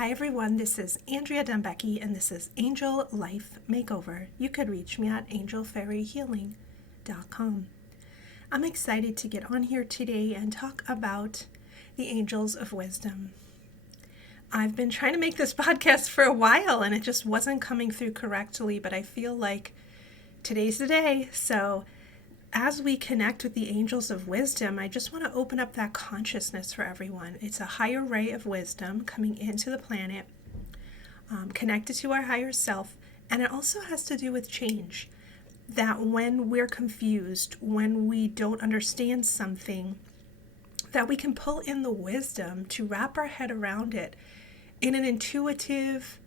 Hi everyone, this is Andrea Dombecki and this is Angel Life Makeover. You could reach me at angelfairyhealing.com. I'm excited to get on here today and talk about the angels of wisdom. I've been trying to make this podcast for a while and it just wasn't coming through correctly, but I feel like today's the day. So as we connect with the angels of wisdom, I just want to open up that consciousness for everyone. It's a higher ray of wisdom coming into the planet, connected to our higher self, and it also has to do with change. That when we're confused, when we don't understand something, that we can pull in the wisdom to wrap our head around it in an intuitive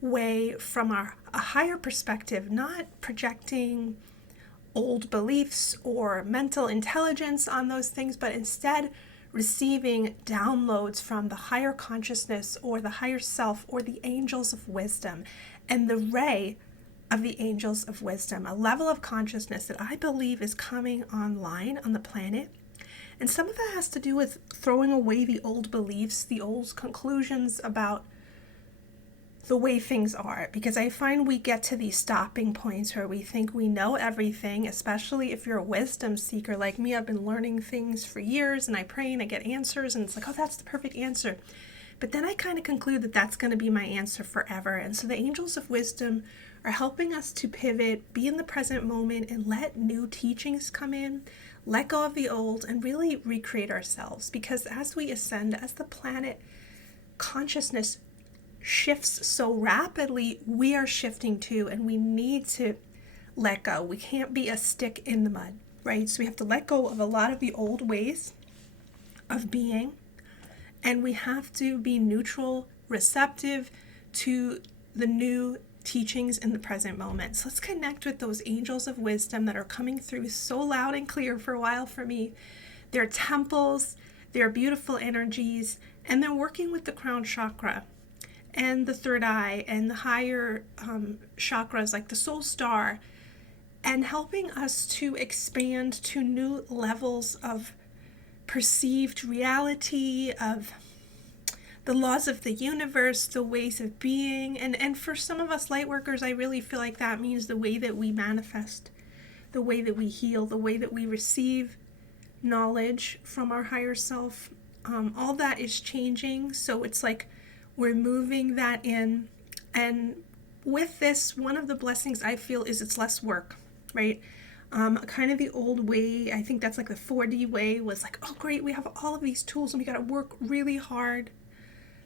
way from a higher perspective, not projecting old beliefs or mental intelligence on those things, but instead receiving downloads from the higher consciousness or the higher self or the angels of wisdom and the ray of the angels of wisdom, a level of consciousness that I believe is coming online on the planet. And some of that has to do with throwing away the old beliefs, the old conclusions about the way things are, because I find we get to these stopping points where we think we know everything, especially if you're a wisdom seeker like me. I've been learning things for years and I pray and I get answers and it's like, oh, that's the perfect answer. But then I kind of conclude that that's going to be my answer forever. And so the angels of wisdom are helping us to pivot, be in the present moment, and let new teachings come in, let go of the old, and really recreate ourselves. Because as we ascend, as the planet consciousness shifts so rapidly, we are shifting too, and we need to let go. We can't be a stick in the mud, right? So we have to let go of a lot of the old ways of being, and we have to be neutral, receptive to the new teachings in the present moment. So let's connect with those angels of wisdom that are coming through so loud and clear for a while for me. They're temples, they're beautiful energies, and they're working with the crown chakra and the third eye and the higher chakras like the soul star, and helping us to expand to new levels of perceived reality, of the laws of the universe, the ways of being. And for some of us light workers, I really feel like that means the way that we manifest, the way that we heal, the way that we receive knowledge from our higher self. All that is changing. So it's like we're moving that in. And with this, one of the blessings I feel is it's less work, right? Kind of the old way, I think that's like the 4D way, was like, oh great, we have all of these tools and we got to work really hard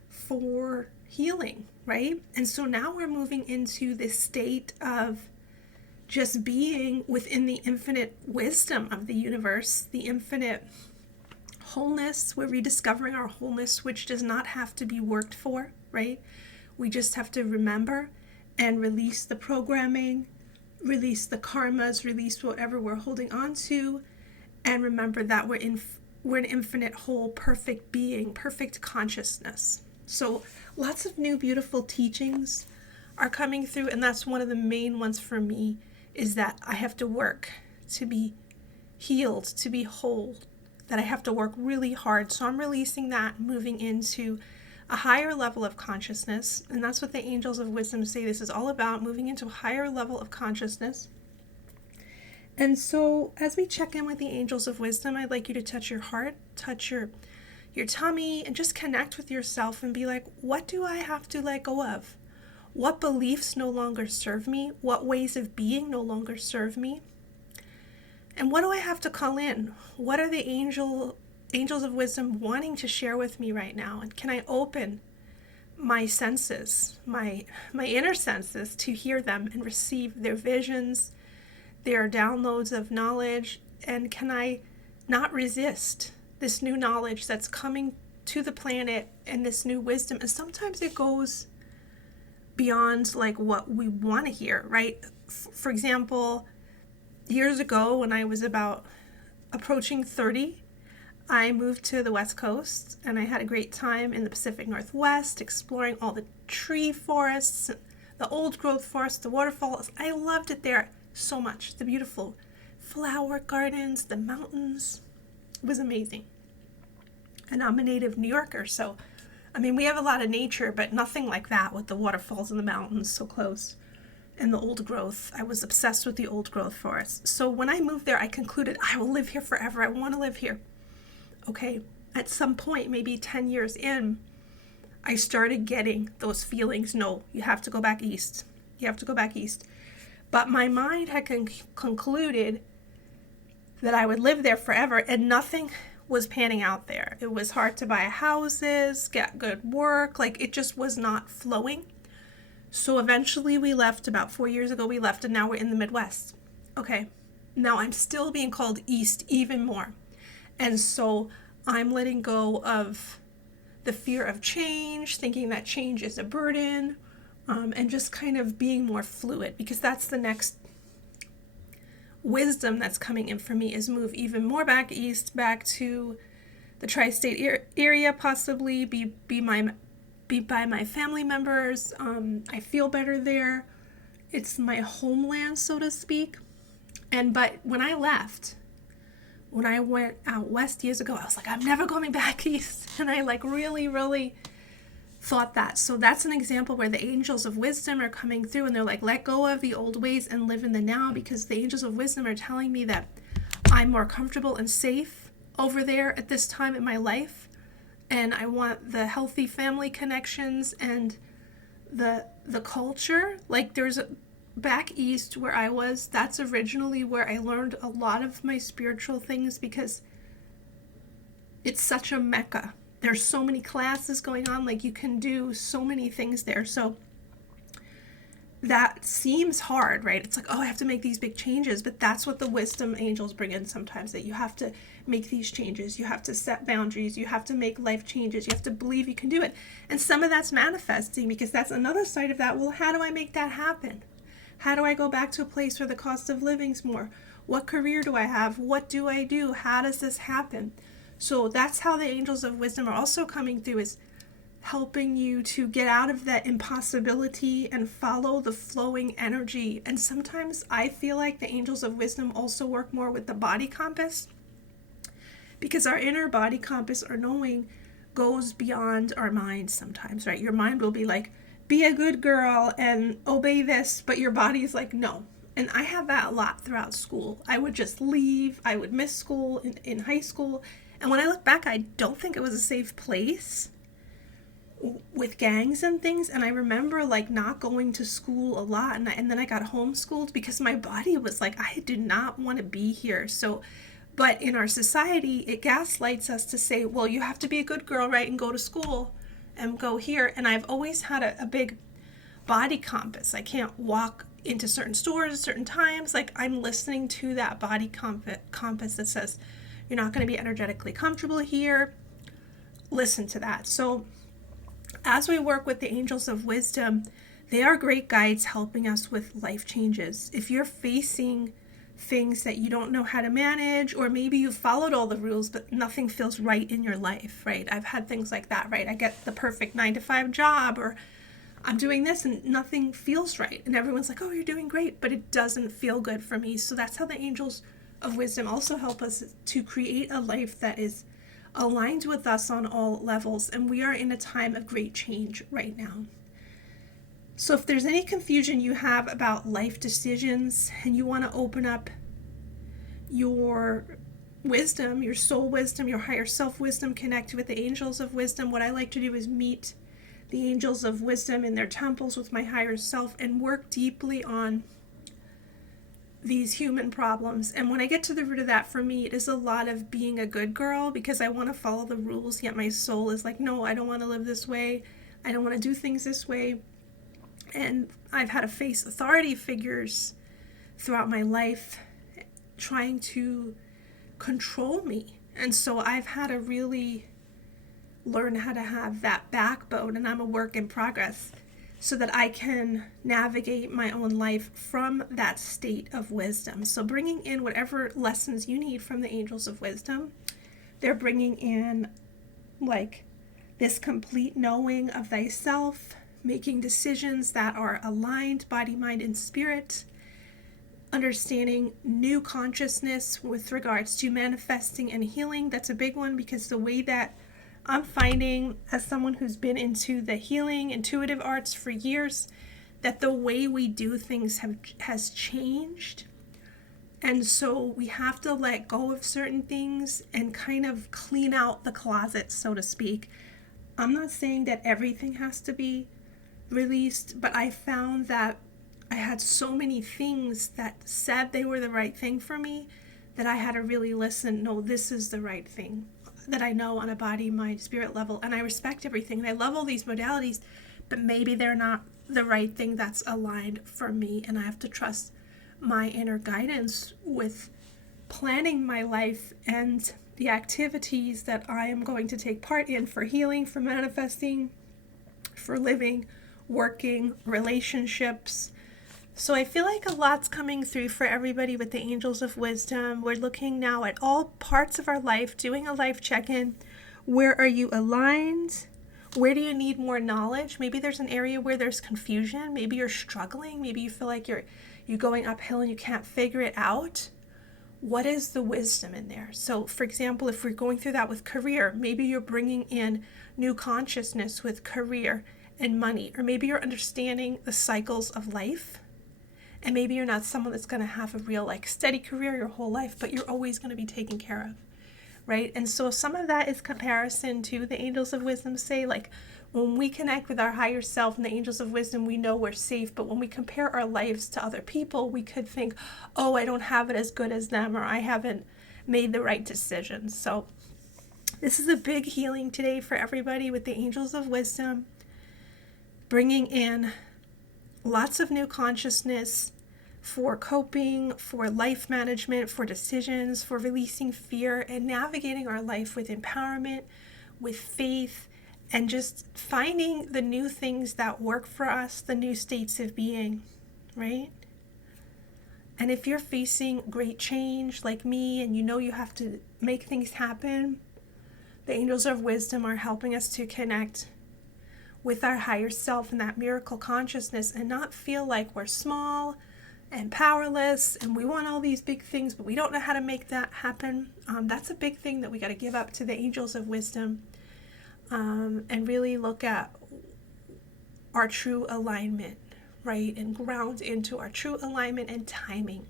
for healing, right? And so now we're moving into this state of just being within the infinite wisdom of the universe, the infinite wholeness. We're rediscovering our wholeness, which does not have to be worked for, right? We just have to remember and release the programming, release the karmas, release whatever we're holding on to, and remember that we're an infinite whole, perfect being, perfect consciousness. So lots of new beautiful teachings are coming through, and that's one of the main ones for me, is that I have to work to be healed, to be whole, that I have to work really hard. So I'm releasing that, moving into a higher level of consciousness. And that's what the angels of wisdom say this is all about, moving into a higher level of consciousness. And so as we check in with the angels of wisdom, I'd like you to touch your heart, touch your tummy, and just connect with yourself and be like, what do I have to let go of? What beliefs no longer serve me? What ways of being no longer serve me? And what do I have to call in? What are the angels of wisdom wanting to share with me right now? And can I open my senses, my inner senses, to hear them and receive their visions, their downloads of knowledge? And can I not resist this new knowledge that's coming to the planet and this new wisdom? And sometimes it goes beyond like what we want to hear, right? For example, years ago when I was about approaching 30, I moved to the West Coast and I had a great time in the Pacific Northwest, exploring all the tree forests, the old growth forests, the waterfalls. I loved it there so much. The beautiful flower gardens, the mountains. It was amazing. And I'm a native New Yorker, so I mean, we have a lot of nature, but nothing like that with the waterfalls and the mountains so close. And the old growth. I was obsessed with the old growth forests. So when I moved there, I concluded I will live here forever. I want to live here. Okay, at some point, maybe 10 years in, I started getting those feelings. No, you have to go back east. You have to go back east. But my mind had concluded that I would live there forever, and nothing was panning out there. It was hard to buy houses, get good work. Like, it just was not flowing. So eventually we left. About 4 years ago we left, and now we're in the Midwest. Okay, now I'm still being called east even more. And so I'm letting go of the fear of change, thinking that change is a burden, and just kind of being more fluid, because that's the next wisdom that's coming in for me, is move even more back east, back to the tri-state area, possibly be by my family members. I feel better there. It's my homeland, so to speak. But when I left, when I went out west years ago, I was like, I'm never going back east. And I really, really thought that. So that's an example where the angels of wisdom are coming through, and they're like, let go of the old ways and live in the now, because the angels of wisdom are telling me that I'm more comfortable and safe over there at this time in my life. And I want the healthy family connections and the culture. Like, there's back east where I was, that's originally where I learned a lot of my spiritual things, because it's such a mecca. There's so many classes going on, like you can do so many things there. So that seems hard, right? It's like, oh, I have to make these big changes, but that's what the wisdom angels bring in sometimes, that you have to make these changes, you have to set boundaries, you have to make life changes, you have to believe you can do it. And some of that's manifesting, because that's another side of that. Well, how do I make that happen? How do I go back to a place where the cost of living's more? What career do I have? What do I do? How does this happen? So that's how the angels of wisdom are also coming through, is helping you to get out of that impossibility and follow the flowing energy. And sometimes I feel like the angels of wisdom also work more with the body compass, because our inner body compass, or knowing, goes beyond our mind sometimes, right? Your mind will be like, be a good girl and obey this, but your body's like, no. And I had that a lot throughout school. I would just leave. I would miss school in high school. And when I look back, I don't think it was a safe place with gangs and things. And I remember not going to school a lot. And then I got homeschooled because my body was like, I do not want to be here. So, but in our society, it gaslights us to say, well, you have to be a good girl, right? And go to school and go here. And I've always had a big body compass. I can't walk into certain stores at certain times. Like, I'm listening to that body compass that says, you're not going to be energetically comfortable here. Listen to that. So as we work with the angels of wisdom, they are great guides helping us with life changes. If you're facing things that you don't know how to manage, or maybe you've followed all the rules, but nothing feels right in your life, right? I've had things like that, right? I get the perfect 9-to-5 job, or I'm doing this and nothing feels right. And everyone's like, oh, you're doing great, but it doesn't feel good for me. So that's how the angels of wisdom also help us to create a life that is aligned with us on all levels. And we are in a time of great change right now. So if there's any confusion you have about life decisions, and you want to open up your wisdom, your soul wisdom, your higher self wisdom, connect with the angels of wisdom, what I like to do is meet the angels of wisdom in their temples with my higher self and work deeply on these human problems. And when I get to the root of that, for me, it is a lot of being a good girl, because I want to follow the rules, yet my soul is like, no, I don't want to live this way. I don't want to do things this way. And I've had to face authority figures throughout my life trying to control me. And so I've had to really learn how to have that backbone, and I'm a work in progress, so that I can navigate my own life from that state of wisdom. So bringing in whatever lessons you need from the angels of wisdom, they're bringing in this complete knowing of thyself, making decisions that are aligned, body, mind, and spirit, understanding new consciousness with regards to manifesting and healing. That's a big one, because the way that I'm finding, as someone who's been into the healing, intuitive arts for years, that the way we do things has changed. And so we have to let go of certain things and kind of clean out the closet, so to speak. I'm not saying that everything has to be released, but I found that I had so many things that said they were the right thing for me that I had to really listen. No, this is the right thing that I know on a body, mind, spirit level. And I respect everything. And I love all these modalities, but maybe they're not the right thing that's aligned for me. And I have to trust my inner guidance with planning my life and the activities that I am going to take part in for healing, for manifesting, for living, working, relationships. So I feel like a lot's coming through for everybody with the Angels of Wisdom. We're looking now at all parts of our life, doing a life check-in. Where are you aligned? Where do you need more knowledge? Maybe there's an area where there's confusion. Maybe you're struggling. Maybe you feel like you're going uphill and you can't figure it out. What is the wisdom in there? So, for example, if we're going through that with career, maybe you're bringing in new consciousness with career and money, or maybe you're understanding the cycles of life. And maybe you're not someone that's going to have a real steady career your whole life, but you're always going to be taken care of, right? And so some of that is comparison to the Angels of Wisdom say, when we connect with our higher self and the Angels of Wisdom, we know we're safe. But when we compare our lives to other people, we could think, oh, I don't have it as good as them, or I haven't made the right decisions. So this is a big healing today for everybody with the Angels of Wisdom, bringing in lots of new consciousness for coping, for life management, for decisions, for releasing fear, and navigating our life with empowerment, with faith, and just finding the new things that work for us, the new states of being, right? And if you're facing great change like me, and you have to make things happen, the Angels of Wisdom are helping us to connect with our higher self and that miracle consciousness and not feel like we're small and powerless and we want all these big things, but we don't know how to make that happen. That's a big thing that we got to give up to the Angels of Wisdom, and really look at our true alignment, right? And ground into our true alignment and timing.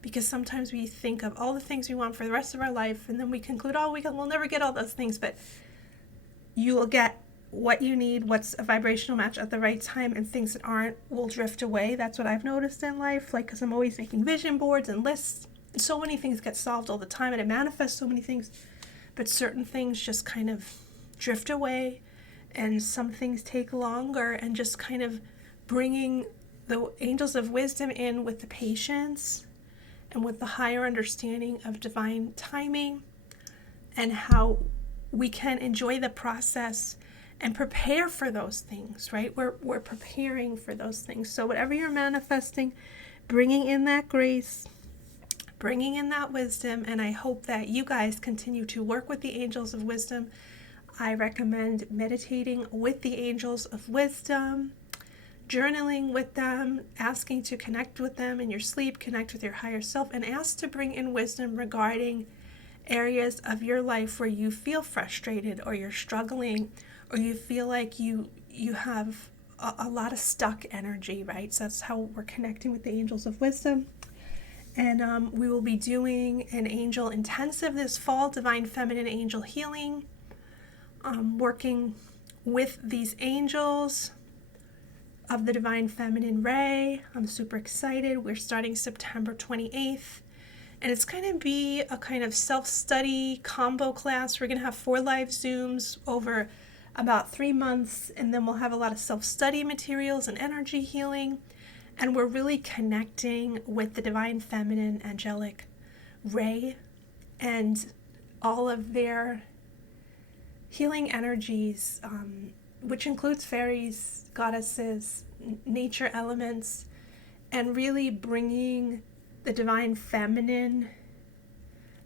Because sometimes we think of all the things we want for the rest of our life, and then we conclude, we'll never get all those things, but you will get what you need, what's a vibrational match at the right time, and things that aren't will drift away. That's what I've noticed in life, because I'm always making vision boards and lists. So many things get solved all the time, and it manifests so many things, but certain things just kind of drift away, and some things take longer, and just kind of bringing the Angels of Wisdom in with the patience and with the higher understanding of divine timing and how we can enjoy the process and prepare for those things, right? We're preparing for those things. So whatever you're manifesting, bringing in that grace, bringing in that wisdom, and I hope that you guys continue to work with the Angels of Wisdom. I recommend meditating with the Angels of Wisdom, journaling with them, asking to connect with them in your sleep, connect with your higher self, and ask to bring in wisdom regarding areas of your life where you feel frustrated or you're struggling or you feel like you have a lot of stuck energy, right? So that's how we're connecting with the Angels of Wisdom. And we will be doing an angel intensive this fall, Divine Feminine Angel Healing, working with these angels of the Divine Feminine Ray. I'm super excited. We're starting September 28th. And it's going to be a kind of self-study combo class. We're going to have 4 live Zooms over about 3 months, and then we'll have a lot of self-study materials and energy healing. And we're really connecting with the Divine Feminine Angelic Ray and all of their healing energies, which includes fairies, goddesses, nature elements, and really bringing the Divine Feminine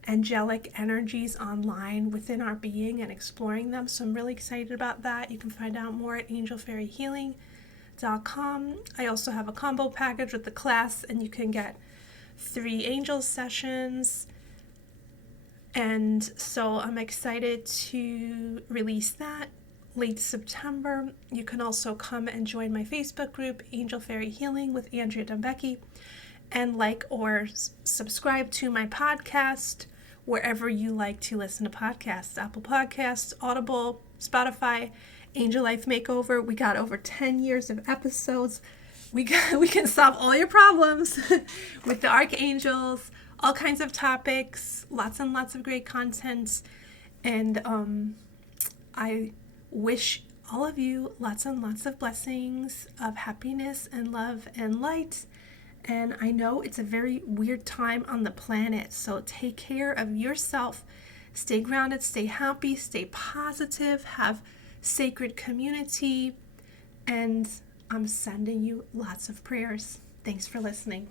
angelic energies online within our being and exploring them. So I'm really excited about that. You can find out more at angelfairyhealing.com. I also have a combo package with the class, and you can get 3 angel sessions And so I'm excited to release that late September. You can also come and join my Facebook group, Angel Fairy Healing with Andrea Dombecki, and like or subscribe to my podcast wherever you like to listen to podcasts. Apple Podcasts, Audible, Spotify, Angel Life Makeover. We got over 10 years of episodes. We can solve all your problems with the archangels, all kinds of topics, lots and lots of great content. And I wish all of you lots and lots of blessings of happiness and love and light. And I know it's a very weird time on the planet, so take care of yourself. Stay grounded, stay happy, stay positive, have sacred community, and I'm sending you lots of prayers. Thanks for listening.